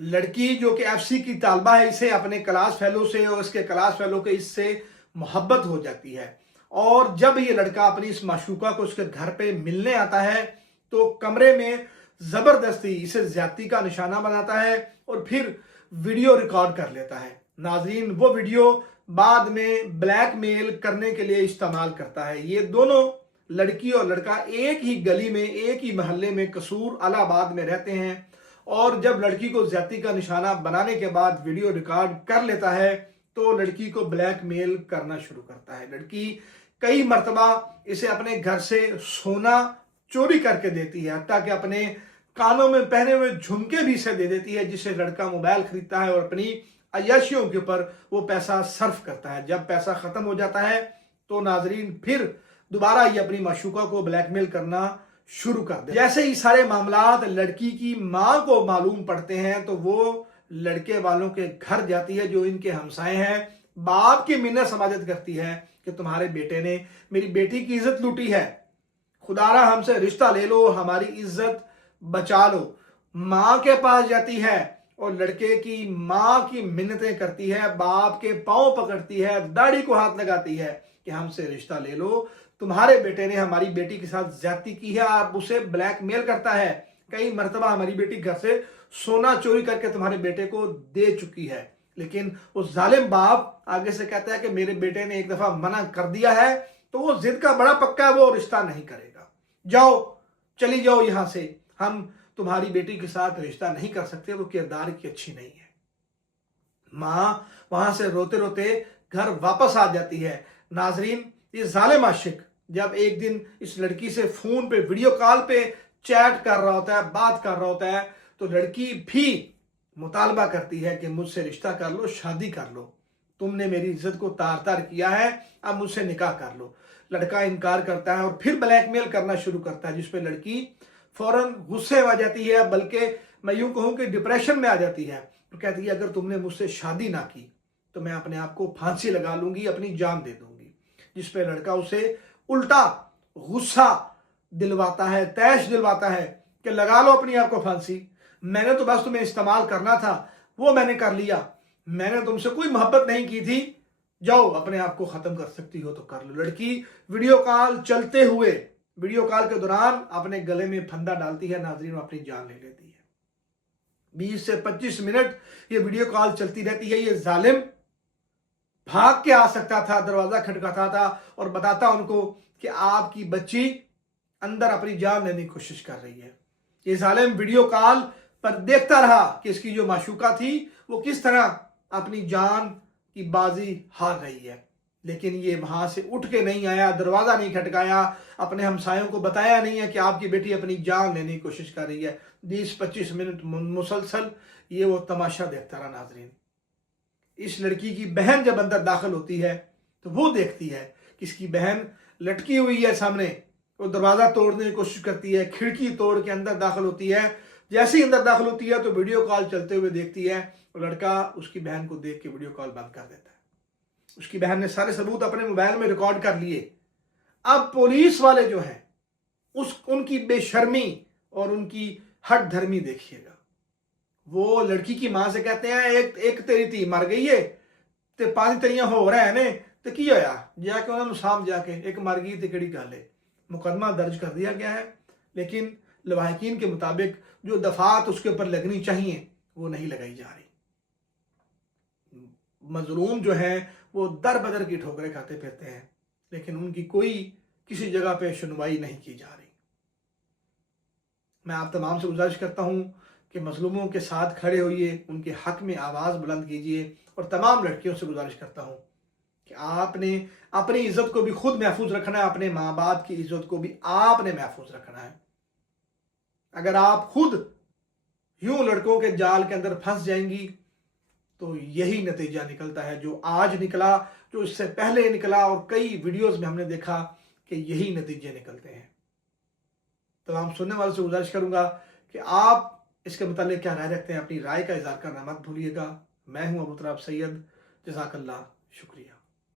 लड़की जो कि एफसी की तालबा है, इसे अपने क्लास फेलो से और इसके क्लास फेलो के इससे मोहब्बत हो जाती है। और जब ये लड़का अपनी इस माशूका को उसके घर पे मिलने आता है तो कमरे में ज़बरदस्ती इसे ज्यादती का निशाना बनाता है और फिर वीडियो रिकॉर्ड कर लेता है। नाजरीन, वो वीडियो बाद में ब्लैकमेल करने के लिए इस्तेमाल करता है। ये दोनों, लड़की और लड़का, एक ही गली में, एक ही मोहल्ले में कसूर इलाहाबाद में रहते हैं। और जब लड़की को ज्यादती का निशाना बनाने के बाद वीडियो रिकॉर्ड कर लेता है तो लड़की को ब्लैकमेल करना शुरू करता है। लड़की कई मर्तबा इसे अपने घर से सोना चोरी करके देती है, हत्ता कि अपने कानों में पहने हुए झुमके भी इसे दे देती है, जिससे लड़का मोबाइल खरीदता है और अपनी अय्याशियों के ऊपर वो पैसा सर्फ करता है। जब पैसा खत्म हो जाता है तो नाजरीन फिर दोबारा ये अपनी माशूका को ब्लैकमेल करना शुरू कर दे। जैसे ही सारे मामलात लड़की की मां को मालूम पड़ते हैं तो वो लड़के वालों के घर जाती है, जो इनके हमसाए हैं। बाप की मिन्नत समाजत करती है कि तुम्हारे बेटे ने मेरी बेटी की इज्जत लूटी है, खुदारा हमसे रिश्ता ले लो, हमारी इज्जत बचा लो। माँ के पास जाती है और लड़के की माँ की मिन्नतें करती है, बाप के पांव पकड़ती है, दाढ़ी को हाथ लगाती है कि हमसे रिश्ता ले लो, तुम्हारे बेटे ने हमारी बेटी के साथ ज्यादती की है। आप उसे ब्लैकमेल करता है, कई मर्तबा हमारी बेटी घर से सोना चोरी करके तुम्हारे बेटे को दे चुकी है। लेकिन वो जालिम बाप आगे से कहता है कि मेरे बेटे ने एक दफा मना कर दिया है तो वो जिद का बड़ा पक्का है, वो रिश्ता नहीं करेगा। जाओ, चली जाओ यहां से, हम तुम्हारी बेटी के साथ रिश्ता नहीं कर सकते, वो किरदार की अच्छी नहीं है। मां वहां से रोते रोते घर वापस आ जाती है। नाजरीन, ये जालिम आशिक जब एक दिन इस लड़की से फोन पे, वीडियो कॉल पे चैट कर रहा होता है, बात कर रहा होता है, तो लड़की भी मुतालबा करती है कि मुझसे रिश्ता कर लो, शादी कर लो, तुमने मेरी इज्जत को तार तार किया है, अब मुझसे निकाह कर लो। लड़का इनकार करता है और फिर ब्लैकमेल करना शुरू करता है, जिसपे लड़की फौरन गुस्से में आ जाती है, बल्कि मैं यूं कहूं कि डिप्रेशन में आ जाती है। तो कहती है अगर तुमने मुझसे शादी ना की तो मैं अपने आप को फांसी लगा लूंगी, अपनी जान दे दूंगी। जिसपे लड़का उसे उल्टा गुस्सा दिलवाता है, तैश दिलवाता है कि लगा लो अपनी आप को फांसी, मैंने तो बस तुम्हें इस्तेमाल करना था, वो मैंने कर लिया, मैंने तुमसे कोई मोहब्बत नहीं की थी, जाओ अपने आप को खत्म कर सकती हो तो कर लो। लड़की वीडियो कॉल चलते हुए, वीडियो कॉल के दौरान अपने गले में फंदा डालती है, नाजरीन अपनी जान ले लेती है। 20 से 25 मिनट ये वीडियो कॉल चलती रहती है। ये जालिम भाग के आ सकता था, दरवाजा खटखटाता था और बताता उनको कि आपकी बच्ची अंदर अपनी जान लेने की कोशिश कर रही है। ये जालिम वीडियो कॉल पर देखता रहा कि इसकी जो माशूका थी वो किस तरह अपनी जान की बाजी हार रही है, लेकिन ये वहां से उठ के नहीं आया, दरवाजा नहीं खटकाया, अपने हमसायों को बताया नहीं है कि आपकी बेटी अपनी जान लेने की कोशिश कर रही है। 20-25 मिनट मुसलसल ये वो तमाशा देखता रहा। नाजरीन, इस लड़की की बहन जब अंदर दाखिल होती है तो वो देखती है कि इसकी बहन लटकी हुई है सामने, वो दरवाजा तोड़ने की कोशिश करती है, खिड़की तोड़ के अंदर दाखिल होती है। जैसे ही अंदर दाखिल होती है तो वीडियो कॉल चलते हुए देखती है और लड़का उसकी बहन को देख के वीडियो कॉल बंद कर देता है। उसकी बहन ने सारे सबूत अपने मोबाइल में रिकॉर्ड कर लिए। अब पुलिस वाले जो हैं उनकी बेशर्मी और उनकी हट धर्मी देखिएगा। वो लड़की की मां से कहते हैं एक तेरी धी मर गई है ते 5 तरियां हो रहा है ने तो की होया, जाके उन्होंने साम जाके एक मर गई तो केड़ी गल है। मुकदमा दर्ज कर दिया गया है, लेकिन लवाहिकीन के मुताबिक जो दफात उसके ऊपर लगनी चाहिए वो नहीं लगाई जा रही। मजलूम जो है वो दर बदर की ठोकरें खाते फिरते हैं, लेकिन उनकी कोई किसी जगह पे सुनवाई नहीं की जा रही। मैं आप तमाम से गुजारिश करता हूं कि मजलूमों के साथ खड़े होइए, उनके हक में आवाज़ बुलंद कीजिए। और तमाम लड़कियों से गुजारिश करता हूं कि आपने अपनी इज्जत को भी खुद महफूज रखना है, अपने माँ बाप की इज्जत को भी आपने महफूज रखना है। अगर आप खुद यूं लड़कों के जाल के अंदर फंस जाएंगी तो यही नतीजा निकलता है जो आज निकला, जो इससे पहले निकला, और कई वीडियोस में हमने देखा कि यही नतीजे निकलते हैं। तमाम सुनने वालों से गुजारिश करूंगा कि आप इसके मुतालिक क्या राय रखते हैं, अपनी राय का इज़हार करना मत भूलिएगा। मैं हूं अबू तराब सैयद, जज़ाकल्लाह, शुक्रिया।